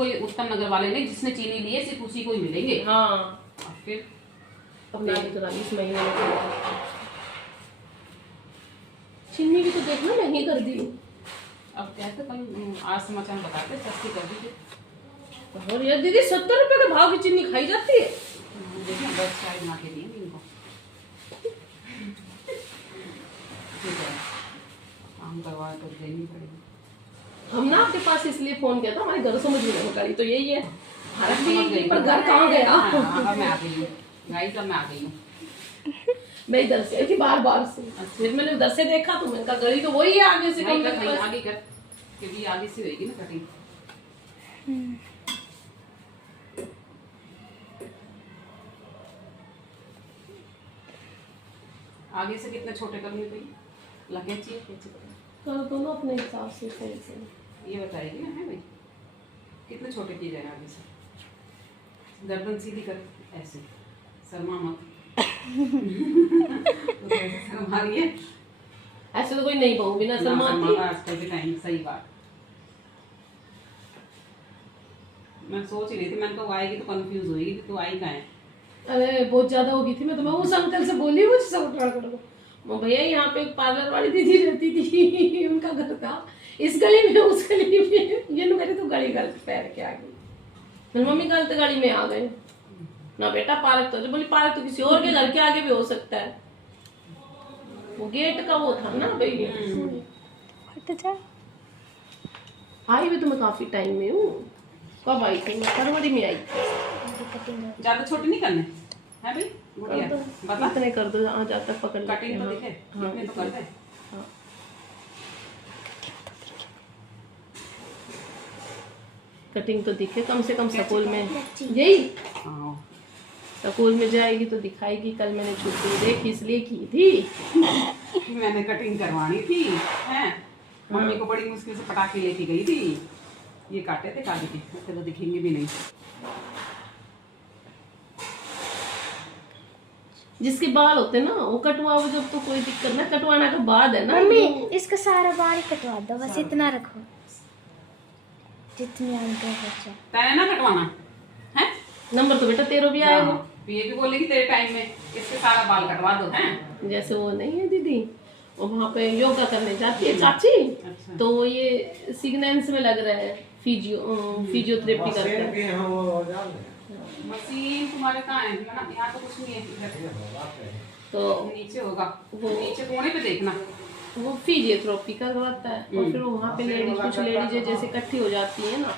कोई उत्तम नगर वाले नहीं, जिसने चीनी लिए सिर्फ उसी को ही मिलेंगे। हाँ फिर अपना भी करा ली इस महीने में। चीनी की तो देखना महंगी कर दी। अब कहते कल आज समाचार में बताते सस्ती कर दीजिए। और यार दीदी 70 रुपए के भाव की चीनी खाई जाती है। देखना 10 चाय बना के दिए इनको। काम करवा कर देनी पड़ेगी। हम ना आपके पास इसलिए फोन किया था, हमारे घर समझ में नहीं गाड़ी तो यही है। भारत समझ गई भी पर घर कहाँ गया? हाँ, मैं आ गई हूँ गाइस, अब मैं आ गई हूँ। मैं इधर से आई थी बार से। फिर मैंने उधर से देखा तो मैंने कहा गली तो वही है आगे से। नहीं कर, आगे कर क्योंकि आगे से होगी ना कटिंग। आगे से कितने छोटे करूँगी तो ये लगे चाहिए कैसे कर दो ना अपने हिसाब से सही से। ये बताएगी ना है भाई कितने छोटे किए जाए आगे से। गर्दन सीधी कर ऐसे, शर्मा मत। तो कैसे शर्मा रही है? ऐसे तो कोई नहीं बहू बिना शर्माती। आजकल के टाइम सही बात। मैं सोच ही रही थी, मैंने तो आएगी तो कंफ्यूज होएगी कि तू आई कहाँ है। अरे बहुत ज्यादा हो गई थी। मैं उस अंकल से बोली मुझसे भैया यहाँ पे एक पार्लर वाली दीदी रहती थी, उनका घर था इस गली में उस गली में। ये मेरी तो गली गलत पैर के आ गई। मेरी मम्मी गलत गली में आ गए ना बेटा। पार्क तो बोली पार्क तो किसी और के घर के आगे भी हो सकता है। वो गेट का वो था ना भाई। आई भी तो मैं काफी टाइम में हूँ। कब आई थी? मैं फरवरी में आई थी। ज्यादा छोटे नहीं करने है भाई? बता इतने कर दो जहाँ जब तक पकड़ कटिंग तो दिखे। हाँ इतने तो कर दे। हाँ। कटिंग तो दिखे कम से कम स्कूल में। यही स्कूल में जाएगी तो दिखाएगी। कल मैंने छुट्टी देखी इसलिए की थी। मैंने कटिंग करवानी थी हैं। मम्मी को बड़ी मुश्किल से पटाखे लेके गई थी। ये काटे थे काटे थे तो दिखेंगे भी नहीं। जिसके बाल होते ना वो कटवाओ जब तो कोई दिक्कत ना। कटवाना के बाद है ना। मम्मी इसका सारा बाल ही कटवा दो, बस इतना रखो जितनी आंटी बच्चा। तैने ना कटवाना है? नंबर तो बेटा तेरा भी आएगा। ये भी बोलेगी तेरे टाइम में इसके सारा बाल कटवा दो हैं। जैसे वो नहीं है दीदी, वो वहाँ पे योगा करने जाती है चाची। अच्छा। तो वो ये सिग्नेंस में लग रहा है फिजियोथेरेपी करते हैं। मशीन तुम्हारे कहाँ है? यहाँ तो कुछ नहीं है। तो नीचे होगा, वो नीचे कोने पे देखना। वो फिजियोथेरेपी करवाता है। और फिर वहाँ पे लेडीज कुछ लेडीज जैसे इकट्ठी हो जाती है ना,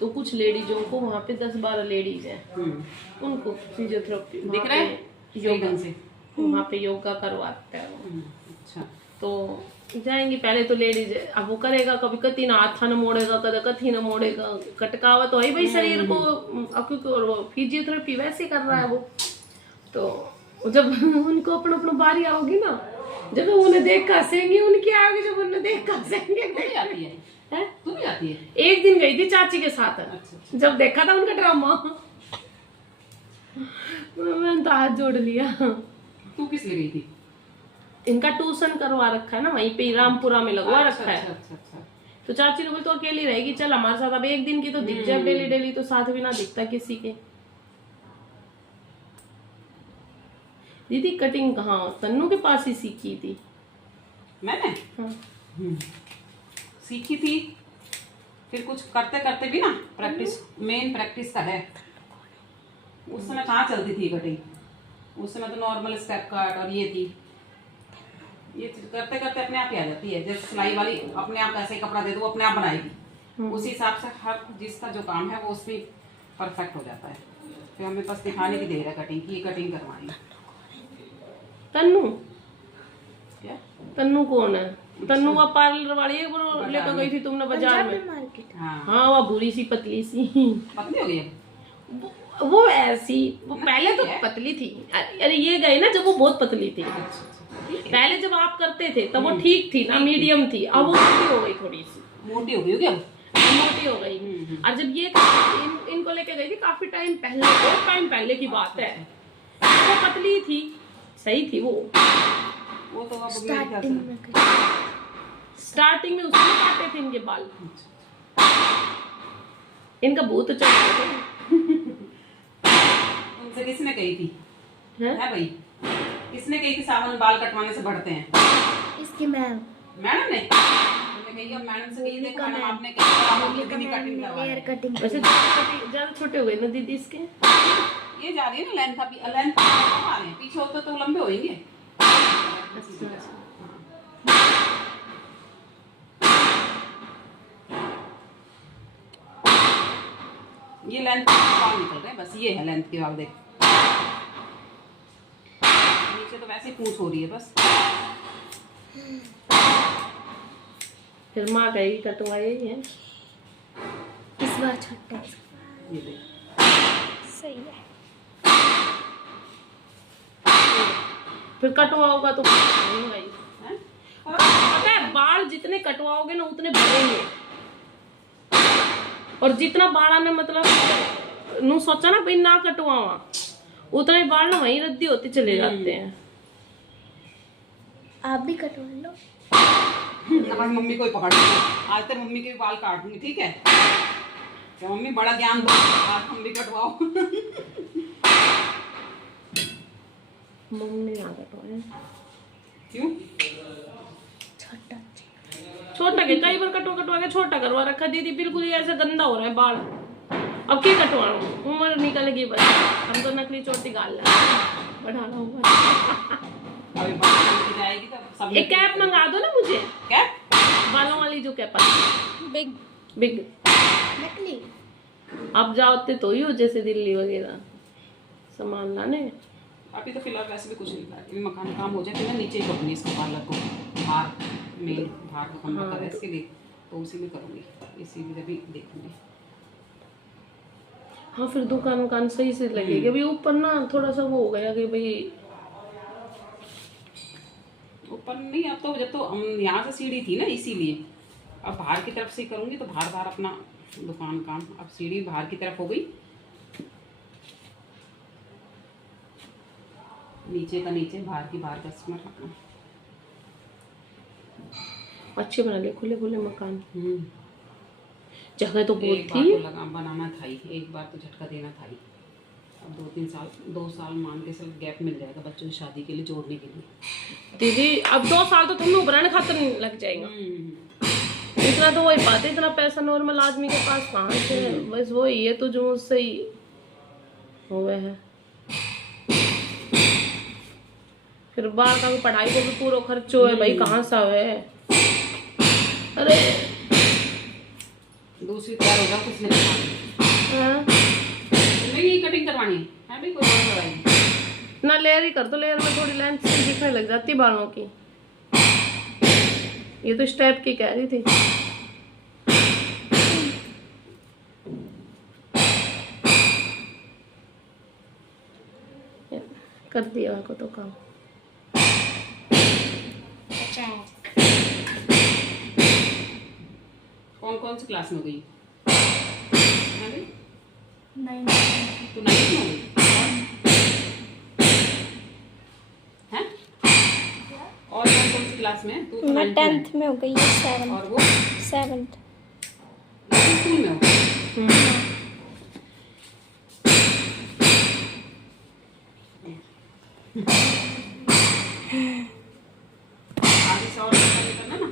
तो कुछ लेडीजों को वहाँ पे 10-12 लेडीज है उनको फिजियोथेरेपी दिख रहा है योगा से वहाँ पे योगा करवाता है। अच्छा। तो जाएंगी पहले तो लेडीज। अब वो करेगा कभी कति ना हाथ न मोड़ेगा, कभी कति न मोड़ेगा। कटकावा तो है भाई शरीर को। क्योंकि और वो फिजियोथेरेपी वैसे कर रहा है वो। तो जब उनको अपना बारी आओगी ना, जब उन्हें देख कर हंसेंगे, उनकी आओगी जब उन्हें देख कर हंसेंगे। आती है? तू भी आती है? एक दिन गई थी चाची के साथ। अच्छा। जब देखा था उनका ड्रामा मैंने तो हाथ जोड़ लिया। तू किस लिए गई थी? इनका ट्यूशन करवा रखा है ना वहीं पे रामपुरा में लगवा रखा है। अच्छा। तो चाची ने बोली तो अकेली रहेगी, चल हमारे साथ। अब एक दिन की तो दिख जाए, डेली तो साथ भी ना दिखता किसी के। दीदी कटिंग कहाँ तन्नू के पास ही सीखी थी मैंने। हाँ। सीखी थी, फिर कुछ करते करते भी ना प्रैक्टिस, मेन प्रैक्टिस का है। उस समय कहाँ चलती थी कटिंग? उस समय तो नॉर्मल स्टेप कट और ये थी। ये करते करते अपने आप ही आ जाती है। जैसे सिलाई वाली अपने आप ऐसे कपड़ा दे दो अपने आप बनाएगी। उसी हिसाब से हर जिसका जो काम है वो उसमें परफेक्ट हो जाता है। फिर हमें बस दिखाने की देर है कटिंग की, कटिंग करवानी। तन्नू क्या? तन्नू कौन है? तन्नू का पार्लर वाली है, वो लेकर गई थी तुमने बाजार में। मार्केट। हाँ वो बुरी सी पतली सी। पतली हो गई वो ऐसी, वो पहले तो पतली थी। अरे ये गई ना जब वो बहुत पतली थी। पहले जब आप करते थे तब वो ठीक थी ना, मीडियम थी। अब वो मोटी हो गई, थोड़ी सी मोटी हो गई क्या? मोटी हो गई। और जब ये इनको लेके गई थी काफी टाइम पहले, बहुत टाइम पहले की बात है। वो पतली थी, सही थी वो तो स्टार्टिंग में उसने काटे थे इनके बाल। इनका भूत चढ़ गया तुमसे किसने कही थी है भाई? किसने कही थी सावन में बाल कटवाने से बढ़ते हैं? इसकी मैम मैडम ने तुमने कही? अब मैडम से कही देखो मैडम आपने कहा हम कितनी कटिंग करवा हेयर कटिंग वैसे ज्यादा छोटे हो गए ना दीदी इसके। ये जा रही है ना लेंथ, अभी लेंथ आ रहे हैं, पीछे होते तो लंबे होंगे। ये लेंथ के बाल निकल रहे हैं, बस ये है लेंथ के बाल। देख नीचे तो वैसे ही पूंछ हो रही है बस। फिर माँ कहेगी कटवाई है। इस बार छोटा है। ये देख सही है। फिर कटवाओगा तो नहीं भाई। हैं? पता है बाल जितने कटवाओगे ना उतने बढ़ेंगे, और जितना बाड़ा ने मतलब नू सोचा ना भाई ना कटवावा, उतने बाल ना वहीं रद्दी होते चले जाते हैं। आप भी कटवा लो। आज मम्मी को ही पकड़ लो, आज तक मम्मी के भी बाल काट दूंगी, ठीक है? क्या मम्मी बड़ा ज्ञान दो, आज हम भी कटवाओ। मम्मी ना कटवाए क्यों? छोटा छोटा के कई बार कटवा के छोटा करवा रखा दीदी, बिल्कुल ही ऐसे गंदा हो रहा है बाल। अब क्या कटवाऊं, उम्र निकलेगी बस। हम तो नकली चोटी गाल बढ़ाना होगा। अभी बाल निकल जाएगी तो सब एक कैप मंगा दो ना मुझे, कैप बालों वाली जो कैप आती बिग बिग। नकली। अब जाओते तो ही हो जैसे दिल्ली वगैरह सामान लाने। अभी तो फिलहाल वैसे भी कुछ नहीं करा, अभी मकान काम हो जाए फिर मैं नीचे ही करूँगी इसको, पार्लर को बाहर मेन बाहर का कमरा कर है इसके लिए, तो उसी में करूँगी, इसीलिए अभी देखूँगी। हाँ फिर दुकान सही से लगेगी। अभी ऊपर ना थोड़ा सा वो हो गया कि भाई ऊपर नहीं, अब तो जब तो हम यहाँ से सीढ़ी थी ना इसीलिए, अब बाहर की तरफ से ही करूँगी तो बाहर बाहर अपना दुकान काम। अब सीढ़ी बाहर की तरफ हो गई, नीचे का नीचे, बाहर की बाहर कस्टमर रखना। अच्छे बना लिए खुले खुले मकान। जगह तो बहुत एक बार थी। तो लगा बनाना था ही, एक बार तो झटका देना था ही। अब 2 साल मान के सब गैप मिल जाएगा बच्चों की शादी के लिए जोड़ने के लिए। दीदी अब 2 साल तो तुम्हें उभराने खातर नहीं लग जाएगा। इतना तो वही बात है, इतना पैसा नॉर्मल आदमी के पास कहाँ से, बस वही है तो जो मुझसे ही हुआ है। फिर बाहर का भी पढ़ाई को भी पूरा खर्चो है भाई, कहाँ सा है। अरे दूसरी तैयार होगा कुछ नहीं करवानी। हाँ? तुम्हें यही कटिंग करवानी है भी, कोई और करवाएगी ना लेयर ही कर दो, लेयर में थोड़ी लेंथ दिखने लग जाती है बालों की। ये तो स्टेप की कह रही थी। कर दिया को तो काम। कौन कौन सी क्लास में गई? नहीं तो 9th में हो गई हैं? और कौन सी क्लास में? तू तो मैं 9th में है। 10th में हो गई, 7th और वो 7th। स्कूल में हो? आगे से और करना ना,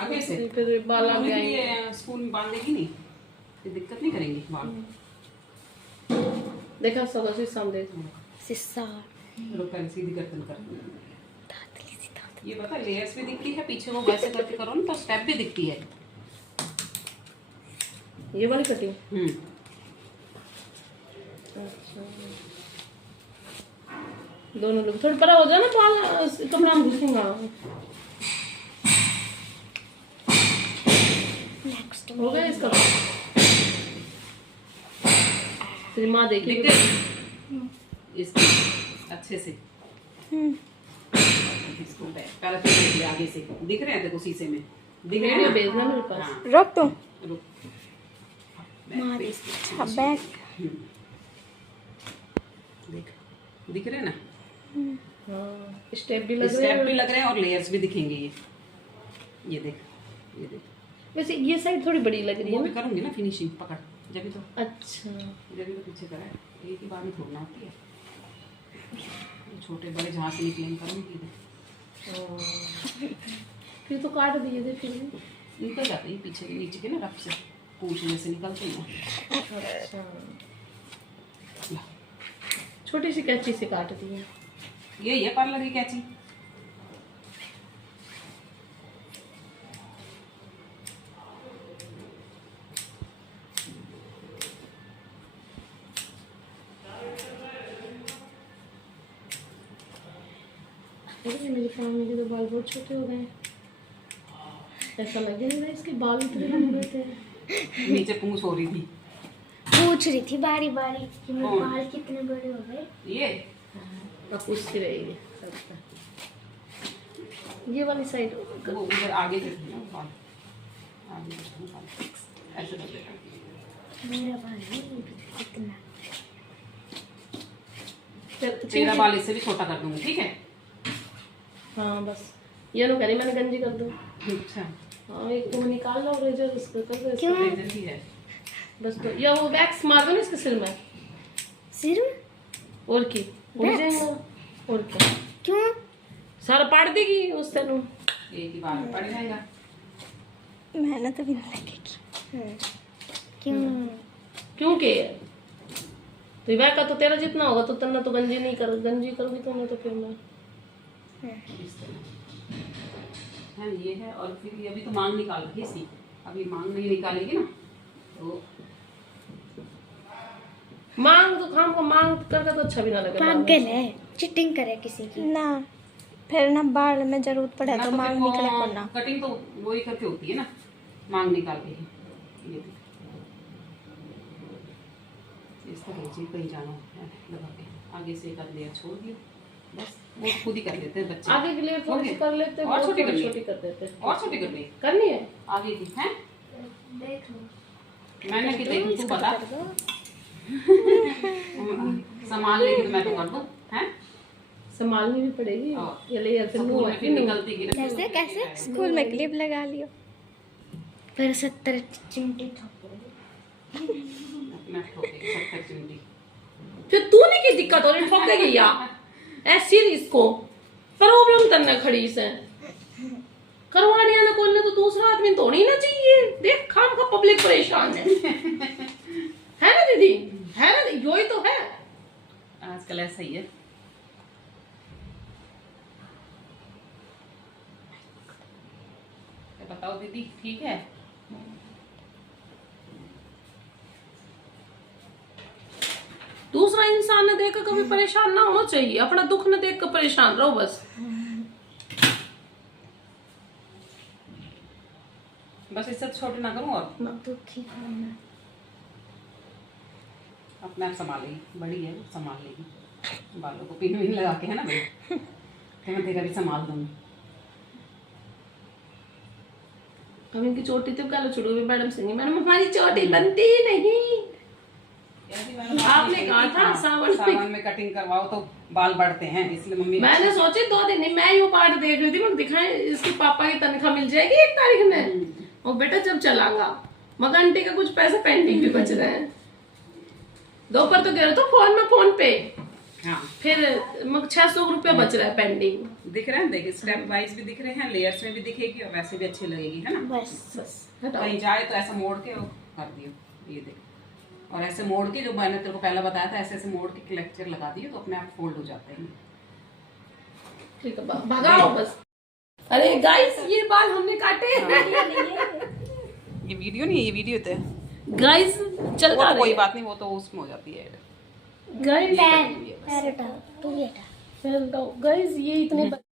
आगे से फिर बाल आ मम्मी के गए। लिए स्कूल में बांधेगी नहीं, फिर दिक्कत नहीं करेंगी बाल। देखा सब उसी सामने। सिस्सा लोग पहले सीधी गर्दन कर। ये बता लेयर्स भी दिखती है पीछे, वो वैसे करके करो ना तो स्टेप भी दिखती है। ये वाली कटिंग। अच्छा दोनों लोग थोड़ा बड़ा हो जाए ना बाल, कपड़ा में घुसेगा। नेक्स्ट हो गया इसका। तेरी माँ देखी दिख गई इसको अच्छे से। इसको पहले तो देख ले आगे से, दिख रहे हैं देखो शीशे में, दिख रहे हैं वीडियो ना? भेजना मेरे पास। हाँ, रख दो। रुक। बैक देख दिख रहे हैं ना? हाँ स्टेप भी लग रहे स्टेप भी हैं। लग रहे हैं और लेयर्स भी दिखेंगे। ये देख, ये देख वैसे ये साइड थोड़ी बड़ी लग रही वो है भी ना। करूंगी ना फिनिशिंग पकड़, जब भी तो अच्छा पीछे करा है, एक ही बार में थोड़ना होती है, छोटे बड़े जहाँ से निकलेंगे करूँगी। फिर तो काट दिए थे फिर भी। निकल जाते हैं पीछे के नीचे के ना रफ से, पूछ में से निकलते हैं। अच्छा छोटी सी कैंची से काट दिए। यही है पार्लर की कैंची। मेरी फैमिली के तो बाल बहुत छोटे हो गए, ऐसा लग नहीं रहा इसके बाल इतने लंबे थे। नीचे पूंछ हो रही थी, पूछ रही थी बारी बारी कि मेरे कौन? बाल कितने बड़े हो गए। ये अब पूछती रहेगी सबका। ये वाली साइड वो उधर आगे से थी ना बाल, आगे से थी बाल, ऐसे कर देना। मेरा बाल नहीं कितना। तेरा बाल इससे भी छोटा कर दूंगी, ठीक है? हाँ बस ये लो करी मैंने गंजी कर दो। अच्छा हाँ एक तो निकाल लो रेजर इसको कर दो क्यों? रेजर भी है। बस तो या वो वैक्स मार दो ना इसके सिर में सिर में? और की उड़ Wax? जाएगा और क्या क्यों? सारा पाड़ देगी उस तेनू। एक ही बार में पड़ जाएगा। मेहनत भी नहीं लगेगी। क्यों? क्योंकि तो वह का तो तेरा जितना होगा तो तन्ना तो गंजी नहीं कर, गंजी करोगी तो नहीं तो फिर मैं इस तरह है ये है। और फिर ये अभी तो मांग निकाल रही थी, अभी मांग नहीं निकालेगी ना तो मांग तो खाम को मांग करके तो अच्छा भी ना लगे। पागल है, चीटिंग करे किसी की ना। फिर ना बाल में जरूरत पड़े ना तो फिर मांग वो निकले को ना। कटिंग तो वही करके होती है ना, मांग निकाल के ही। ये देख, इस तरह से कहीं जाना है लगा के आगे से कर लिया, छोड़ दिया, बस वो खुद ही कर लेते हैं बच्चे। आगे के लिए थोड़ी सी कर लेते और छोटी करनी है? छोटी कर देते और छोटी करनी है? करनी है। आगे की है देख लो। मैंने की देखी, तू बता। संभाल लेगी तो मैं तो कर दूं, हैं? संभालनी भी पड़ेगी हाँ। ये ले यार फिर स्कूल में फिर निकलती की ना। कैसे कैसे स्कूल में क्लिप लगा लियो, फिर 70 चिमटी ठोक मैं ठोकेगी 70 चिमटी। फिर तूने की दिक्कत हो रही ठोकेगी या ऐसी इसको प्रॉब्लम करने खड़ी से करवाड़िया ना कोई तो दूसरा आदमी तो नहीं ना चाहिए। देख खाम का पब्लिक परेशान है ना दीदी, है ना यो ही तो है आजकल ऐसा ही है। बताओ दीदी ठीक है? दूसरा इंसान ने देख कर कभी परेशान ना होना चाहिए, अपना दुख न देख कर परेशान रहो बस। बस इससे छोटे ना करूं और दुखी करना। अपने आप संभालेगी, बड़ी है वो संभाल लेगी। बालों को पिन विन लगा के है ना भाई, तो मैं तेरा भी संभाल दूंगी। अब इनकी चोटी तो कल छुड़ोगे मैडम सिंह, मैडम हमारी चोटी बनती ही नहीं। आपने कहा था सावन में कटिंग करवाओ तो बाल बढ़ते हैं, इसलिए मम्मी मैंने सोचे 2 दिन नहीं, मैं यो पार्ट देख रही थी, मैं दिखाएं इसके पापा की तनख्वाह मिल जाएगी 1 तारीख में और बेटा जब चलाऊंगा मगर आंटी का कुछ पैसे पेंडिंग भी बच रहे हैं। दोपहर तो कह रहे तो फोन पे हाँ फिर 600 रुपया बच रहा है पेंडिंग। दिख रहे हैं, देखिए स्टेप वाइज भी दिख रहे हैं, लेयर्स में भी दिखेगी और वैसे भी अच्छी लगेगी, है ना? बस हटाओ। कहीं जाए तो ऐसा मोड़ के कर दियो, ये देख, और ऐसे मोड़ के जो मैंने तेरे को पहले बताया था ऐसे ऐसे मोड़ के क्लेक्चर लगा दिए तो अपने आप फोल्ड हो जाते हैं। ठीक है भगाओ बस। अरे गाइस ये बाल हमने काटे ये वीडियो नहीं है, ये वीडियो तो है गाइस चलता वो तो कोई बात नहीं, वो तो उसमें हो जाती है। गाइस पैर उठा तू भी उठा। गाइस ये इतने